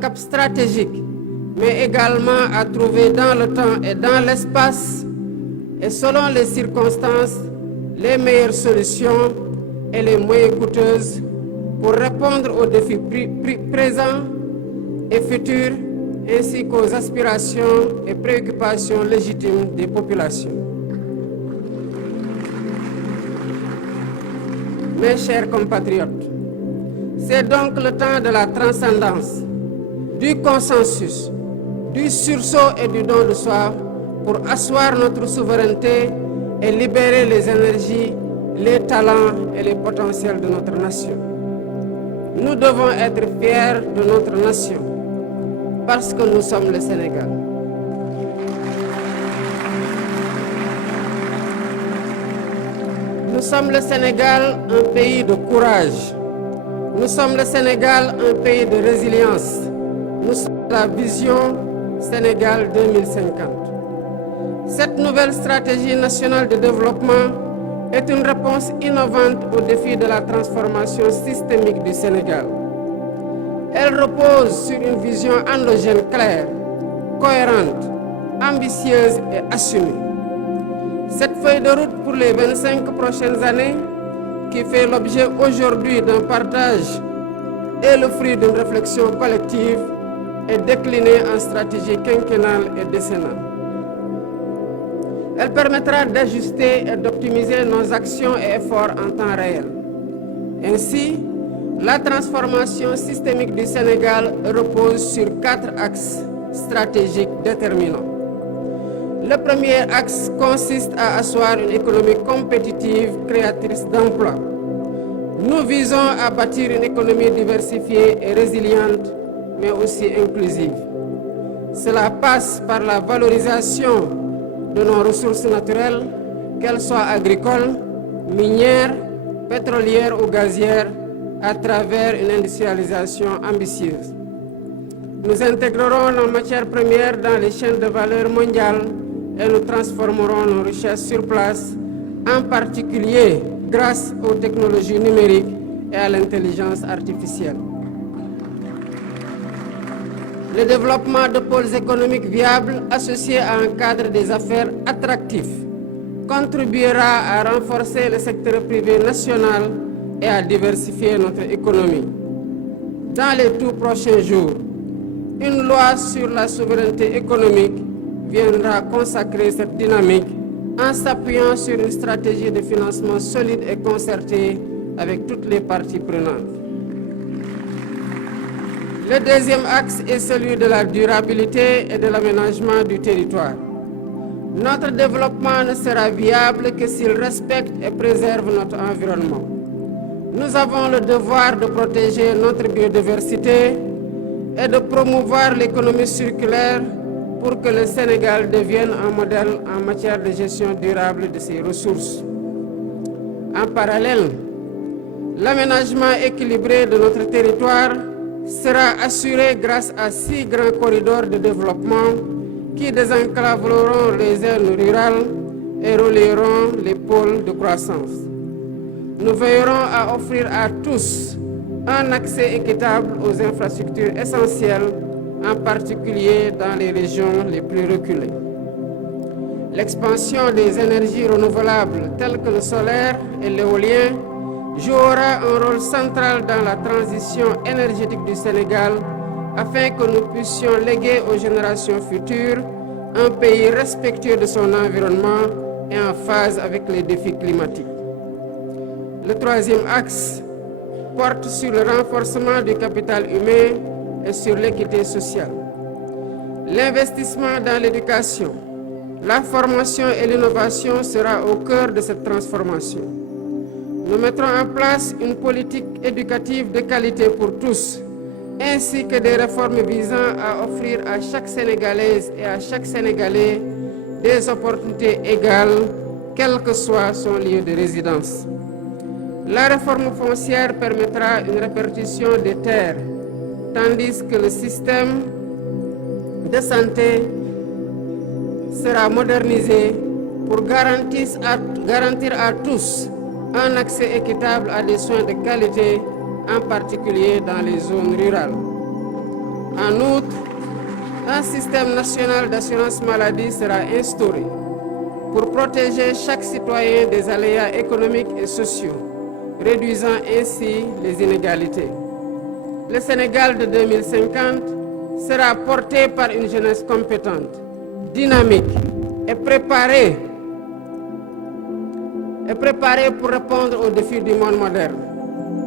cap stratégique, mais également à trouver dans le temps et dans l'espace, et selon les circonstances, les meilleures solutions et les moins coûteuses pour répondre aux défis présents et futurs, ainsi qu'aux aspirations et préoccupations légitimes des populations. Mes chers compatriotes, c'est donc le temps de la transcendance, du consensus, du sursaut et du don de soi pour asseoir notre souveraineté et libérer les énergies, les talents et les potentiels de notre nation. Nous devons être fiers de notre nation parce que nous sommes le Sénégal. Nous sommes le Sénégal, un pays de courage. Nous sommes le Sénégal, un pays de résilience. Nous sommes la vision Sénégal 2050. Cette nouvelle stratégie nationale de développement est une réponse innovante aux défis de la transformation systémique du Sénégal. Elle repose sur une vision endogène claire, cohérente, ambitieuse et assumée. Cette feuille de route pour les 25 prochaines années, qui fait l'objet aujourd'hui d'un partage et le fruit d'une réflexion collective, est déclinée en stratégie quinquennale et décennale. Elle permettra d'ajuster et d'optimiser nos actions et efforts en temps réel. Ainsi, la transformation systémique du Sénégal repose sur 4 axes stratégiques déterminants. Le premier axe consiste à asseoir une économie compétitive, créatrice d'emplois. Nous visons à bâtir une économie diversifiée et résiliente, mais aussi inclusive. Cela passe par la valorisation de nos ressources naturelles, qu'elles soient agricoles, minières, pétrolières ou gazières, à travers une industrialisation ambitieuse. Nous intégrerons nos matières premières dans les chaînes de valeur mondiales et nous transformerons nos richesses sur place, en particulier grâce aux technologies numériques et à l'intelligence artificielle. Le développement de pôles économiques viables associés à un cadre des affaires attractif contribuera à renforcer le secteur privé national et à diversifier notre économie. Dans les tout prochains jours, une loi sur la souveraineté économique viendra consacrer cette dynamique en s'appuyant sur une stratégie de financement solide et concertée avec toutes les parties prenantes. Le deuxième axe est celui de la durabilité et de l'aménagement du territoire. Notre développement ne sera viable que s'il respecte et préserve notre environnement. Nous avons le devoir de protéger notre biodiversité et de promouvoir l'économie circulaire pour que le Sénégal devienne un modèle en matière de gestion durable de ses ressources. En parallèle, l'aménagement équilibré de notre territoire sera assuré grâce à 6 grands corridors de développement qui désenclaveront les zones rurales et relieront les pôles de croissance. Nous veillerons à offrir à tous un accès équitable aux infrastructures essentielles, en particulier dans les régions les plus reculées. L'expansion des énergies renouvelables telles que le solaire et l'éolien jouera un rôle central dans la transition énergétique du Sénégal afin que nous puissions léguer aux générations futures un pays respectueux de son environnement et en phase avec les défis climatiques. Le troisième axe porte sur le renforcement du capital humain et sur l'équité sociale. L'investissement dans l'éducation, la formation et l'innovation sera au cœur de cette transformation. Nous mettrons en place une politique éducative de qualité pour tous, ainsi que des réformes visant à offrir à chaque Sénégalaise et à chaque Sénégalais des opportunités égales, quel que soit son lieu de résidence. La réforme foncière permettra une répartition des terres, tandis que le système de santé sera modernisé pour garantir à tous un accès équitable à des soins de qualité, en particulier dans les zones rurales. En outre, un système national d'assurance maladie sera instauré pour protéger chaque citoyen des aléas économiques et sociaux, réduisant ainsi les inégalités. Le Sénégal de 2050 sera porté par une jeunesse compétente, dynamique et préparée pour répondre aux défis du monde moderne.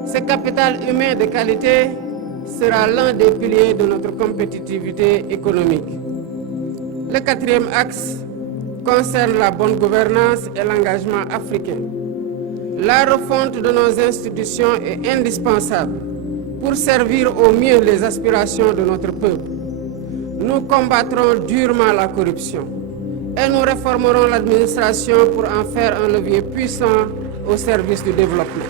Ce capital humain de qualité sera l'un des piliers de notre compétitivité économique. Le quatrième axe concerne la bonne gouvernance et l'engagement africain. La refonte de nos institutions est indispensable pour servir au mieux les aspirations de notre peuple. Nous combattrons durement la corruption et nous réformerons l'administration pour en faire un levier puissant au service du développement.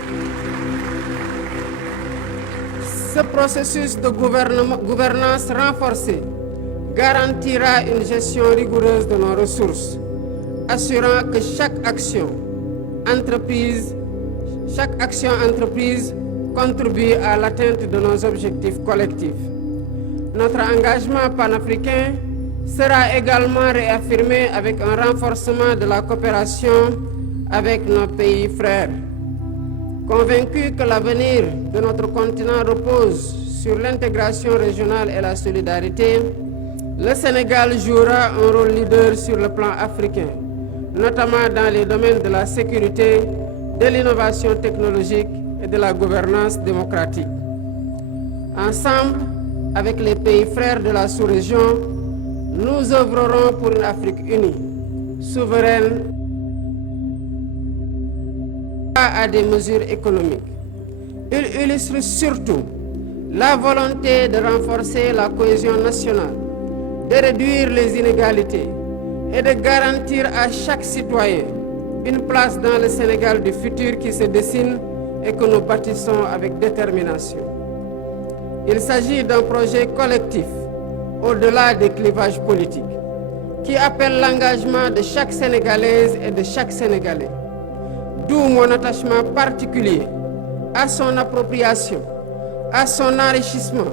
Ce processus de gouvernance renforcée garantira une gestion rigoureuse de nos ressources, assurant que chaque action entreprise contribue à l'atteinte de nos objectifs collectifs. Notre engagement panafricain sera également réaffirmé avec un renforcement de la coopération avec nos pays frères. Convaincu que l'avenir de notre continent repose sur l'intégration régionale et la solidarité, le Sénégal jouera un rôle leader sur le plan africain, notamment dans les domaines de la sécurité, de l'innovation technologique et de la gouvernance démocratique. Ensemble, avec les pays frères de la sous-région, nous œuvrerons pour une Afrique unie, souveraine, à des mesures économiques. Il illustre surtout la volonté de renforcer la cohésion nationale, de réduire les inégalités et de garantir à chaque citoyen une place dans le Sénégal du futur qui se dessine et que nous bâtissons avec détermination. Il s'agit d'un projet collectif, au-delà des clivages politiques, qui appelle l'engagement de chaque Sénégalaise et de chaque Sénégalais. D'où mon attachement particulier à son appropriation, à son enrichissement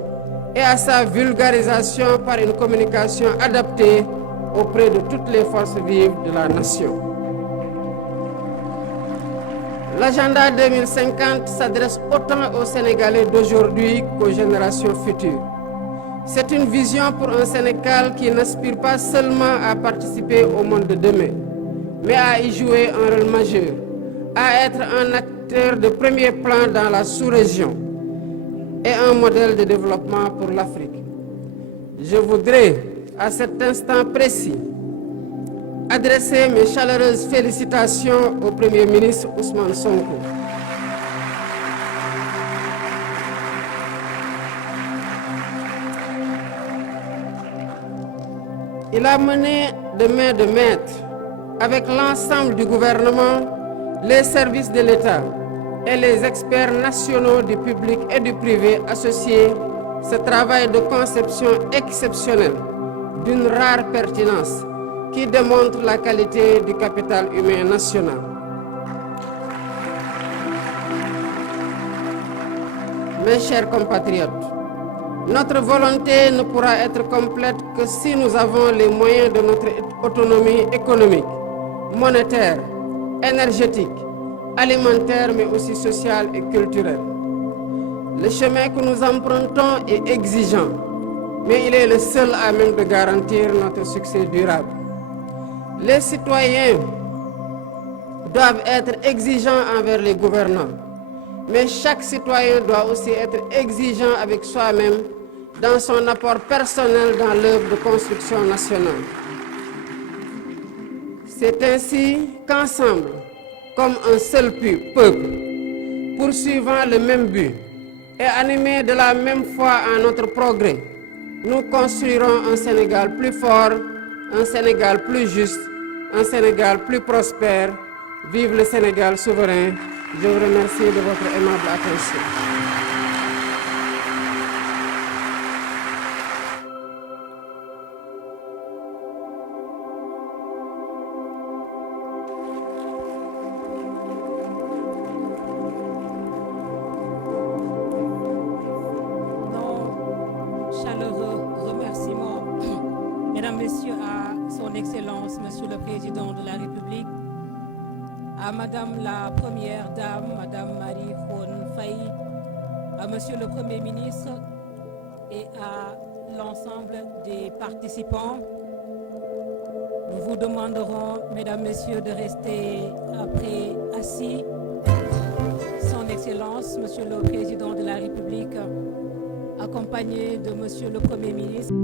et à sa vulgarisation par une communication adaptée auprès de toutes les forces vives de la nation. L'agenda 2050 s'adresse autant aux Sénégalais d'aujourd'hui qu'aux générations futures. C'est une vision pour un Sénégal qui n'aspire pas seulement à participer au monde de demain, mais à y jouer un rôle majeur, à être un acteur de premier plan dans la sous-région et un modèle de développement pour l'Afrique. Je voudrais, à cet instant précis, adresser mes chaleureuses félicitations au Premier ministre Ousmane Sonko. Il a mené de main de maître avec l'ensemble du gouvernement, les services de l'État et les experts nationaux du public et du privé associés ce travail de conception exceptionnel d'une rare pertinence qui démontre la qualité du capital humain national. Mes chers compatriotes, notre volonté ne pourra être complète que si nous avons les moyens de notre autonomie économique, monétaire, énergétique, alimentaire, mais aussi sociale et culturelle. Le chemin que nous empruntons est exigeant, mais il est le seul à même de garantir notre succès durable. Les citoyens doivent être exigeants envers les gouvernants, mais chaque citoyen doit aussi être exigeant avec soi-même dans son apport personnel dans l'œuvre de construction nationale. C'est ainsi qu'ensemble, comme un seul peuple, poursuivant le même but et animés de la même foi en notre progrès, nous construirons un Sénégal plus fort, un Sénégal plus juste, un Sénégal plus prospère. Vive le Sénégal souverain. Je vous remercie de votre aimable attention. Chaleureux Mesdames, Messieurs, à Son Excellence, Monsieur le Président de la République, à Madame la Première Dame, Madame Marie Khone Faye, à Monsieur le Premier ministre et à l'ensemble des participants, nous vous demanderons, Mesdames, Messieurs, de rester après assis. Son Excellence, Monsieur le Président de la République, accompagné de Monsieur le Premier ministre.